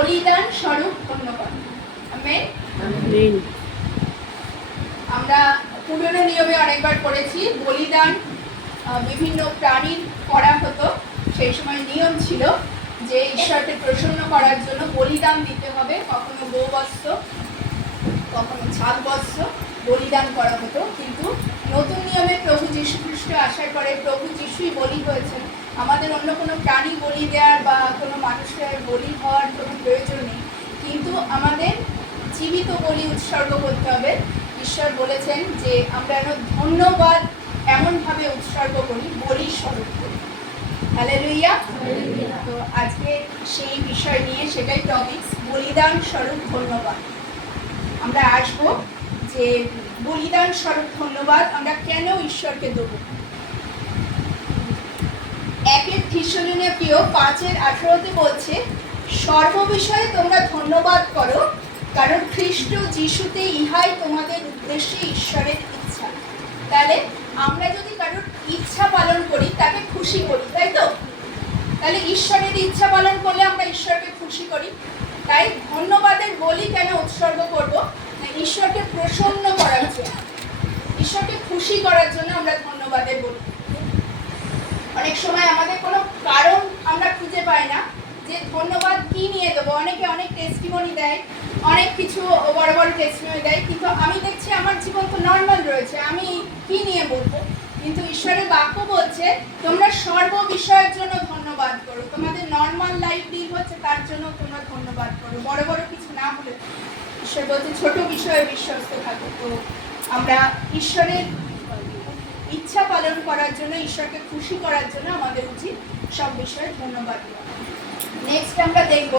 বলিদান স্বরূপ ধন্যবাদ। আমেন। আমরা পুরনো নিয়মে অনেকবার পড়েছি, বলিদান বিভিন্ন প্রাণীর করা হতো। সেই সময় নিয়ম ছিল যে ঈশ্বরকে প্রসন্ন করার জন্য বলিদান দিতে হবে, কখনো গোবৎস, কখনো ছাগবৎস বলিদান করা হতো। কিন্তু নতুন নিয়মে প্রভু যীশু খ্রিস্ট আসার পরে প্রভু যীশুই বলি হয়েছেন। আমাদের অন্য কোনো প্রাণী বলি দেওয়ার বা কোনো মানুষের বলি হওয়ার কোনো প্রয়োজন নেই, কিন্তু আমাদের জীবিত বলি উৎসর্গ করতে হবে। ঈশ্বর বলেছেন যে আমরা যেন ধন্যবাদ এমনভাবে উৎসর্গ করি, বলি স্বরূপ করি। হালেলুয়া। তো আজকে সেই বিষয় নিয়ে, সেটাই টপিক, বলিদান স্বরূপ ধন্যবাদ। আমরা আসবো যে বলিদান স্বরূপ ধন্যবাদ আমরা কেন ঈশ্বরকে দেব। 1 থিসসলুনীয় 5:18 বলছে, সর্ববিষয়ে তোমরা ধন্যবাদ করো, কারণ খ্রিস্ট যিশুতে ইহাই তোমাদের উদ্দেশ্যে ঈশ্বরের ইচ্ছা। তাহলে আমরা যদি কারোর ইচ্ছা পালন করি, তাকে খুশি করি, তাই তো? তাহলে ঈশ্বরের ইচ্ছা পালন করলে আমরা ঈশ্বরকে খুশি করি। তাই ধন্যবাদের বলি কেন উৎসর্গ করব? না, ঈশ্বরকে প্রসন্ন করার জন্য, ঈশ্বরকে খুশি করার জন্য আমরা ধন্যবাদের বলি। অনেক সময় আমাদের কোনো কারণ আমরা খুঁজে পাই না যে ধন্যবাদ কি নিয়ে দেবো। অনেকে অনেক টেস্টিমনি দেয়, অনেক কিছু বড় বড় টেস্টিমনি দেয়, কিন্তু আমি দেখছি আমার জীবন তো নর্মাল রয়েছে, আমি কি নিয়ে বলবো? কিন্তু ঈশ্বরের বাক্য বলছে তোমরা সর্ব বিষয়ের জন্য ধন্যবাদ করো। তোমাদের নর্মাল লাইফ ডিল হচ্ছে, তার জন্য তোমরা ধন্যবাদ করো, বড় বড় কিছু না হলে। ঈশ্বর বলছে ছোট বিষয়ে বিশ্বস্ত থাকো। তো আমরা ঈশ্বরের ইচ্ছা পালন করার জন্য, ঈশ্বরকে খুশি করার জন্য আমাদের উচিত সব বিষয়ে ধন্যবাদ দেওয়া। নেক্সট আমরা দেখব